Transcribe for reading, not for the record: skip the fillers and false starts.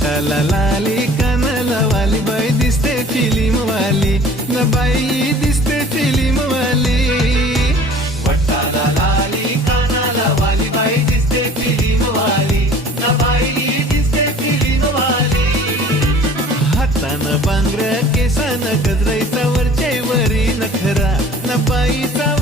ओठाला लाली कानाला वाली बाई दिसते फिल्म वाली न बाई दिसते फिल्म वाली ओठाला लाली कानाला वाली बाई दिसते फिल्म वाली न बाई दिसते फिल्म वाली हातानं बांगड्या केसानं गजराईचा वरचे वरी नखरा न बाईचा